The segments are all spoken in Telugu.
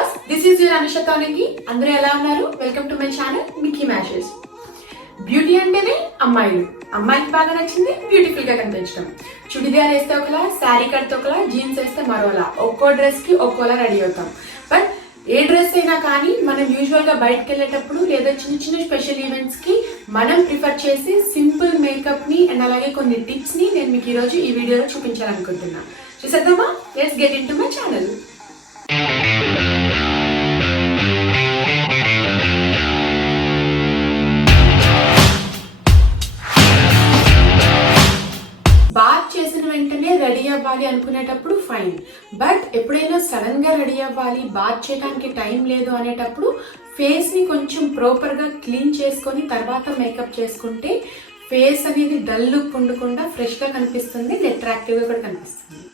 Viewers, this is your Anusha Tonangi. అందరూ ఎలా ఉన్నారు? Welcome to my channel Mickey Mashes. Beauty అంటేనే అమ్మాయికి బాగా నచ్చింది బ్యూటిఫుల్ గా కనిపించడం. చుడిదార్ వేస్తే ఒకలా, శారీ కడితే ఒకలా, జీన్స్ వేస్తే మరోలా, ఒక్కో డ్రెస్ కి ఒక్కోలా రెడీ అవుతాం. బట్ ఏ డ్రెస్ అయినా కానీ మనం యూజువల్ గా బయటకు వెళ్ళేటప్పుడు లేదా చిన్న చిన్న స్పెషల్ ఈవెంట్స్ కి మనం ప్రిఫర్ చేసి సింపుల్ మేకప్ ని అండ్ అలాగే కొన్ని టిప్స్ ని నేను మీకు ఈ రోజు ఈ వీడియోలో చూపించాలనుకుంటున్నా. చూసేద్దామా? Let's get into my channel. Bath చేసిన వెంటనే రెడీ అవ్వాలి అనుకునేటప్పుడు ఫైన్, బట్ ఎప్పుడైనా సడన్ గా రెడీ అవ్వాలి, బాత్ చేయడానికి టైం లేదు అనేటప్పుడు ఫేస్ ని కొంచెం ప్రాపర్ గా క్లీన్ చేసుకొని తర్వాత మేకప్ చేసుకుంటే ఫేస్ అనేది డల్ లుక్ ఉండకుండా ఫ్రెష్ గా కనిపిస్తుంది, అట్రాక్టివ్ గా కూడా కనిపిస్తుంది.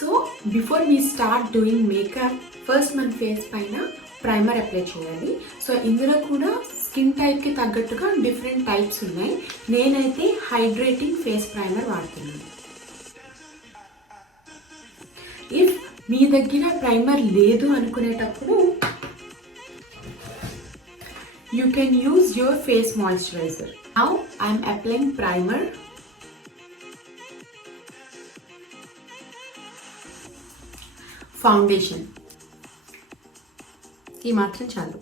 So before we start doing makeup, first మన ఫేస్ పైన ప్రైమర్ అప్లై చేయాలి. సో ఇందులో కూడా స్కిన్ టైప్కి తగ్గట్టుగా డిఫరెంట్ టైప్స్ ఉన్నాయి. నేనైతే హైడ్రేటింగ్ ఫేస్ ప్రైమర్ వాడుతున్నాను. ఇఫ్ మీ దగ్గర ప్రైమర్ లేదు అనుకునేటప్పుడు you can use your face moisturiser. Now I'm applying primer. Foundation ఈ మాత్రం చాలు.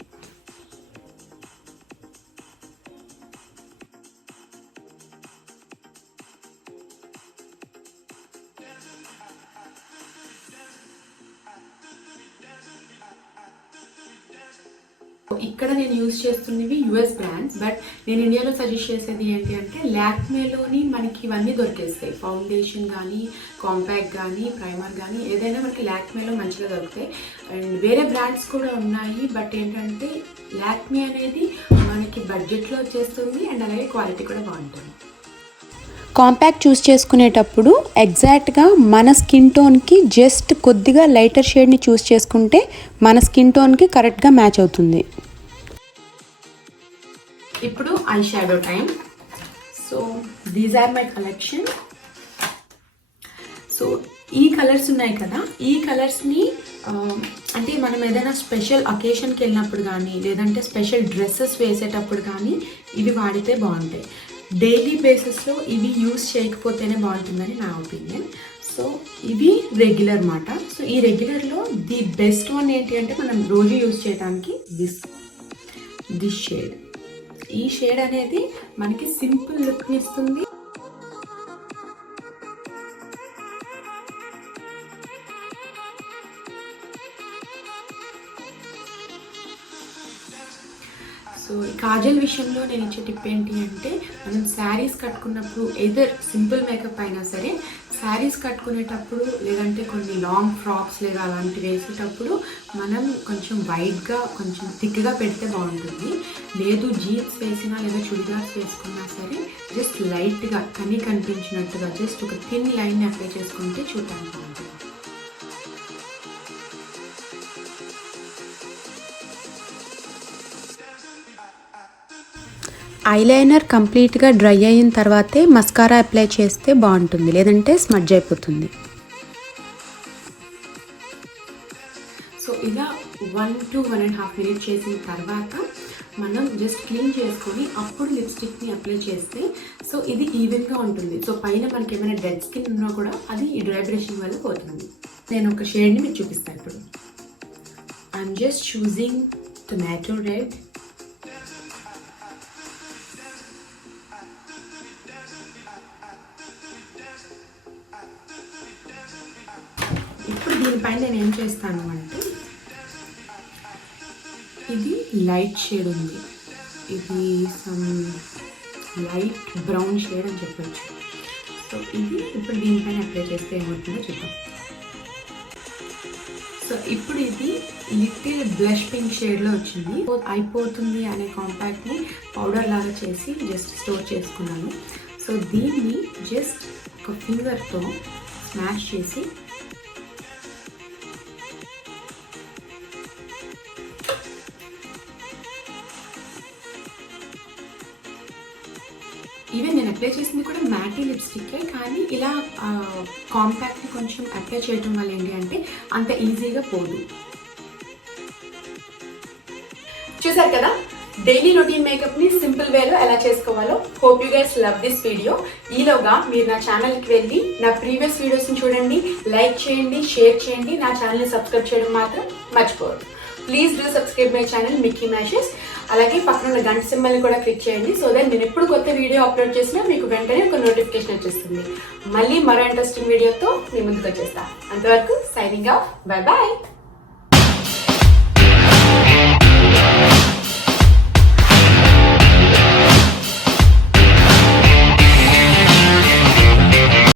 ఇక్కడ నేను యూజ్ చేస్తున్నవి యుఎస్ బ్రాండ్స్, బట్ నేను ఇండియాలో సజెస్ట్ చేసేది ఏంటి అంటే లాక్మేలోని మనకి ఇవన్నీ దొరికేస్తాయి. ఫౌండేషన్ కానీ, కాంపాక్ట్ కానీ, ప్రైమర్ కానీ ఏదైనా మనకి లాక్మేలో మంచిగా దొరుకుతాయి. అండ్ వేరే బ్రాండ్స్ కూడా ఉన్నాయి, బట్ ఏంటంటే లాక్మే అనేది మనకి బడ్జెట్లో వచ్చేస్తుంది అండ్ అలాగే క్వాలిటీ కూడా బాగుంటుంది. కాంపాక్ట్ చూస్ చేసుకునేటప్పుడు ఎగ్జాక్ట్గా మన స్కిన్ టోన్కి జస్ట్ కొద్దిగా లైటర్ షేడ్ని చూస్ చేసుకుంటే మన స్కిన్ టోన్కి కరెక్ట్గా మ్యాచ్ అవుతుంది. ఇప్పుడు eye shadow time. So these are my collection. So ఈ కలర్స్ ఉన్నాయి కదా, ఈ కలర్స్ని అంటే మనం ఏదైనా స్పెషల్ అకేషన్కి వెళ్ళినప్పుడు కానీ లేదంటే స్పెషల్ డ్రెస్సెస్ వేసేటప్పుడు కానీ ఇవి వాడితే బాగుంటాయి. డైలీ బేసిస్లో ఇవి యూజ్ చేయకపోతేనే బాగుంటుందని నా ఒపీనియన్. సో ఇవి రెగ్యులర్ మాట. సో ఈ రెగ్యులర్లో ది బెస్ట్ వన్ ఏంటి అంటే మనం రోజు యూజ్ చేయడానికి దిస్ షేడ్. ఈ షేడ్ అనేది మనకి సింపుల్ లుక్ని ఇస్తుంది. సో కాజల్ విషయంలో నేను ఇచ్చే టిప్ ఏంటి అంటే మనం శారీస్ కట్టుకున్నప్పుడు ఎదర్ సింపుల్ మేకప్ అయినా సరే శారీస్ కట్టుకునేటప్పుడు లేదంటే కొన్ని లాంగ్ ఫ్రాక్స్ లేదా అలాంటివి వేసేటప్పుడు మనం కొంచెం వైట్గా కొంచెం థిక్గా పెడితే బాగుంటుంది. లేదు జీన్స్ వేసినా లేదా చుడిదార్స్ వేసుకున్నా సరే జస్ట్ లైట్గా కనిపించినట్టుగా జస్ట్ ఒక థిన్ లైన్ని అప్లై చేసుకుంటే చూడటానికి బాగుంటుంది. ఐలైనర్ కంప్లీట్గా డ్రై అయిన తర్వాతే మస్కారా అప్లై చేస్తే బాగుంటుంది, లేదంటే స్మడ్జ్ అయిపోతుంది. సో ఇలా 1 to 1.5 minutes చేసిన తర్వాత మనం జస్ట్ క్లీన్ చేసుకొని అప్పుడు లిప్స్టిక్ని అప్లై చేస్తే సో ఇది ఈవెన్గా ఉంటుంది. సో పైన మనకి ఏమైనా డెడ్ స్కిన్ ఉన్నా కూడా అది ఈ డ్రై బ్రషింగ్ వల్ల పోతుంది. నేను ఒక షేడ్ని మీకు చూపిస్తాను ఇప్పుడు. I'm just choosing tomato red. ఇప్పుడు దీనిపైన నేను ఏం చేస్తాను అంటే ఇది లైట్ షేడ్ ఉంది, ఇది సమ్ లైట్ బ్రౌన్ షేడ్ అని చెప్పచ్చు. సో ఇది ఇప్పుడు దీనిపైన అప్లై చేస్తే ఏమవుతుందో చూద్దాం. సో ఇప్పుడు ఇది లిటిల్ బ్లష్ పింక్ షేడ్లో వచ్చింది. అయిపోతుంది అనే కాంపాక్ట్ని పౌడర్ లాగా చేసి జస్ట్ స్టోర్ చేసుకున్నాను. సో దీన్ని జస్ట్ ఒక ఫింగర్తో స్మాష్ చేసి ఈవెన్ నేను అప్లై చేసింది కూడా మ్యాటీ లిప్స్టిక్కే, కానీ ఇలా కాంపాక్ట్ని కొంచెం అప్లై చేయడం వల్ల ఏంటి అంటే అంత ఈజీగా పోదు. చూసారు కదా డైలీ రొటీన్ మేకప్ని సింపుల్ వేలో ఎలా చేసుకోవాలో. Hope you guys love this video. ఈలోగా మీరు నా ఛానల్కి వెళ్ళి నా ప్రీవియస్ వీడియోస్ని చూడండి, లైక్ చేయండి, షేర్ చేయండి, నా ఛానల్ని సబ్స్క్రైబ్ చేయడం మాత్రం మర్చిపోవద్దు. Please do subscribe my channel Mickey Mashes. అలాగే పక్కన ఉన్న గంట సింబల్ని కూడా క్లిక్ చేయండి, సో దట్ నేను ఎప్పుడు కొత్త వీడియో అప్లోడ్ చేసినా మీకు వెంటనే ఒక నోటిఫికేషన్ వచ్చేస్తుంది. మళ్ళీ మరో ఇంట్రెస్టింగ్ వీడియోతో మీ ముందుకు వచ్చేస్తా. అంతవరకు సైనింగ్ ఆఫ్, బై బాయ్.